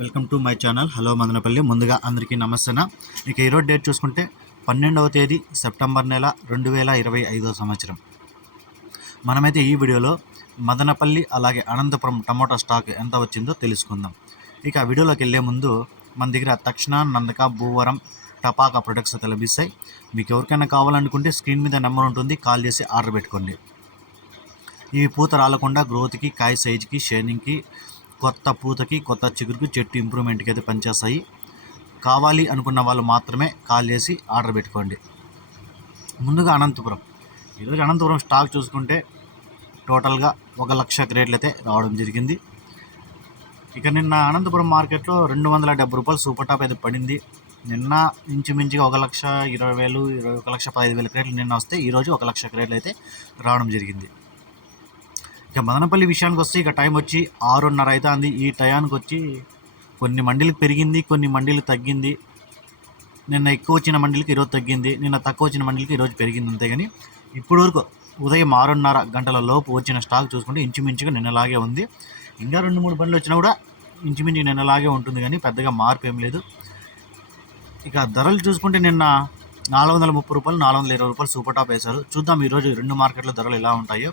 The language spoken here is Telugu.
Welcome to my channel. Hello Madanapalle. ముందుగా అందరికీ నమస్తేనా ఇక ఈరోజు డేట్ చూసుకుంటే పన్నెండవ తేదీ సెప్టెంబర్ నెల రెండు వేల ఇరవై ఐదో సంవత్సరం. మనమైతే ఈ వీడియోలో మదనపల్లి అలాగే అనంతపురం టమోటా స్టాక్ ఎంత వచ్చిందో తెలుసుకుందాం. ఇక ఆ వీడియోలోకి వెళ్ళే ముందు మన దగ్గర తక్షణ నందక భూవరం టపాకా ప్రొడక్ట్స్ అయితే లభిస్తాయి. మీకు ఎవరికైనా కావాలనుకుంటే స్క్రీన్ మీద నెంబర్ ఉంటుంది. కాల్ చేసి ఆర్డర్ పెట్టుకోండి. ఇవి పూత రాలకుండా గ్రోత్కి కాయ సైజుకి షైనింగ్కి కొత్త పూతకి కొత్త చిగురుకి చెట్టు ఇంప్రూవ్మెంట్కి అయితే పనిచేస్తాయి. కావాలి అనుకున్న వాళ్ళు మాత్రమే కాల్ చేసి ఆర్డర్ పెట్టుకోండి. ముందుగా అనంతపురం. ఈరోజు అనంతపురం స్టాక్ చూసుకుంటే టోటల్గా ఒక లక్ష క్రేట్లు అయితే రావడం జరిగింది. ఇక నిన్న అనంతపురం మార్కెట్లో రెండు వందల డెబ్బై రూపాయలు సూపర్ టాప్ అయితే పడింది. నిన్న ఇంచుమించుగా ఒక లక్ష ఇరవై వేలు ఇరవై ఒక లక్ష పదహైదు వేల క్రేట్లు నిన్న వస్తే ఈరోజు ఒక లక్ష క్రేట్లు అయితే రావడం జరిగింది. ఇక మదనపల్లి విషయానికి వస్తే ఇక టైం వచ్చి ఆరున్నర అయితే అంది ఈ టయానికి వచ్చి కొన్ని మండీలు పెరిగింది కొన్ని మండీలు తగ్గింది. నిన్న ఎక్కువ వచ్చిన మండలికి ఈరోజు తగ్గింది నిన్న తక్కువ వచ్చిన మండలికి ఈరోజు పెరిగింది అంతేగాని ఇప్పుడు వరకు ఉదయం ఆరున్నర గంటల లోపు వచ్చిన స్టాక్ చూసుకుంటే ఇంచుమించుగా నిన్నలాగే ఉంది. ఇంకా రెండు మూడు బండ్లు వచ్చినా కూడా ఇంచుమించు నిన్నలాగే ఉంటుంది కానీ పెద్దగా మార్పు ఏం లేదు. ఇక ధరలు చూసుకుంటే నిన్న నాలుగు వందల ముప్పై రూపాయలు నాలుగు వందల ఇరవై రూపాయలు సూపర్ టాప్ వేశారు. చూద్దాం ఈరోజు రెండు మార్కెట్ల ధరలు ఎలా ఉంటాయో.